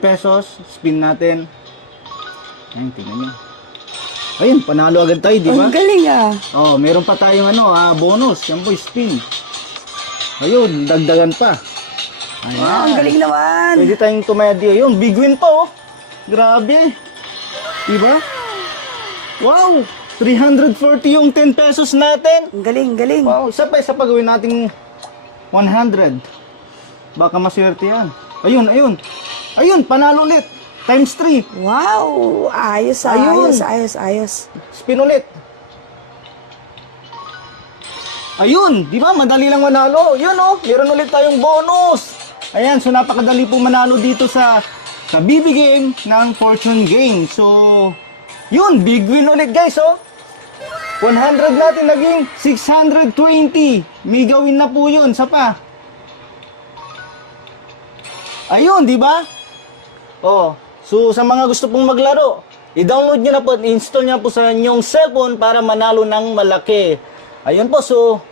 pesos, spin natin. Ayun, tingnan nyo. Ayun, panalo agad tayo, di ba? Ang galing ah. Oh, meron pa tayong bonus. Yan po, spin. Ayun, dagdagan pa. Ayan. Wow, ang galing naman. Pwede tayong tumedi. Ayun, big win pa oh. Grabe. Diba? Wow, 340 yung 10 pesos natin. Ang galing, galing. Wow, isa pa gawin nating 100. Baka maswerte yan. Ayun, ayun. Ayun, panalo ulit. Times 3. Wow, ayos ah, Ayun. ayos. Spin ulit. Ayun, di ba? Madali lang manalo. Yun oh, meron ulit tayong bonus. Ayan, so napakadali pong manalo dito sa BB Game ng Fortune Game. So, yun, big win ulit guys oh. 100 natin naging 620. May gawin na po yun, sa pa. Ayun, di ba? Oh, so sa mga gusto pong maglaro, i-download nyo na po at install nyo po sa inyong cellphone para manalo ng malaki. Ayun po, so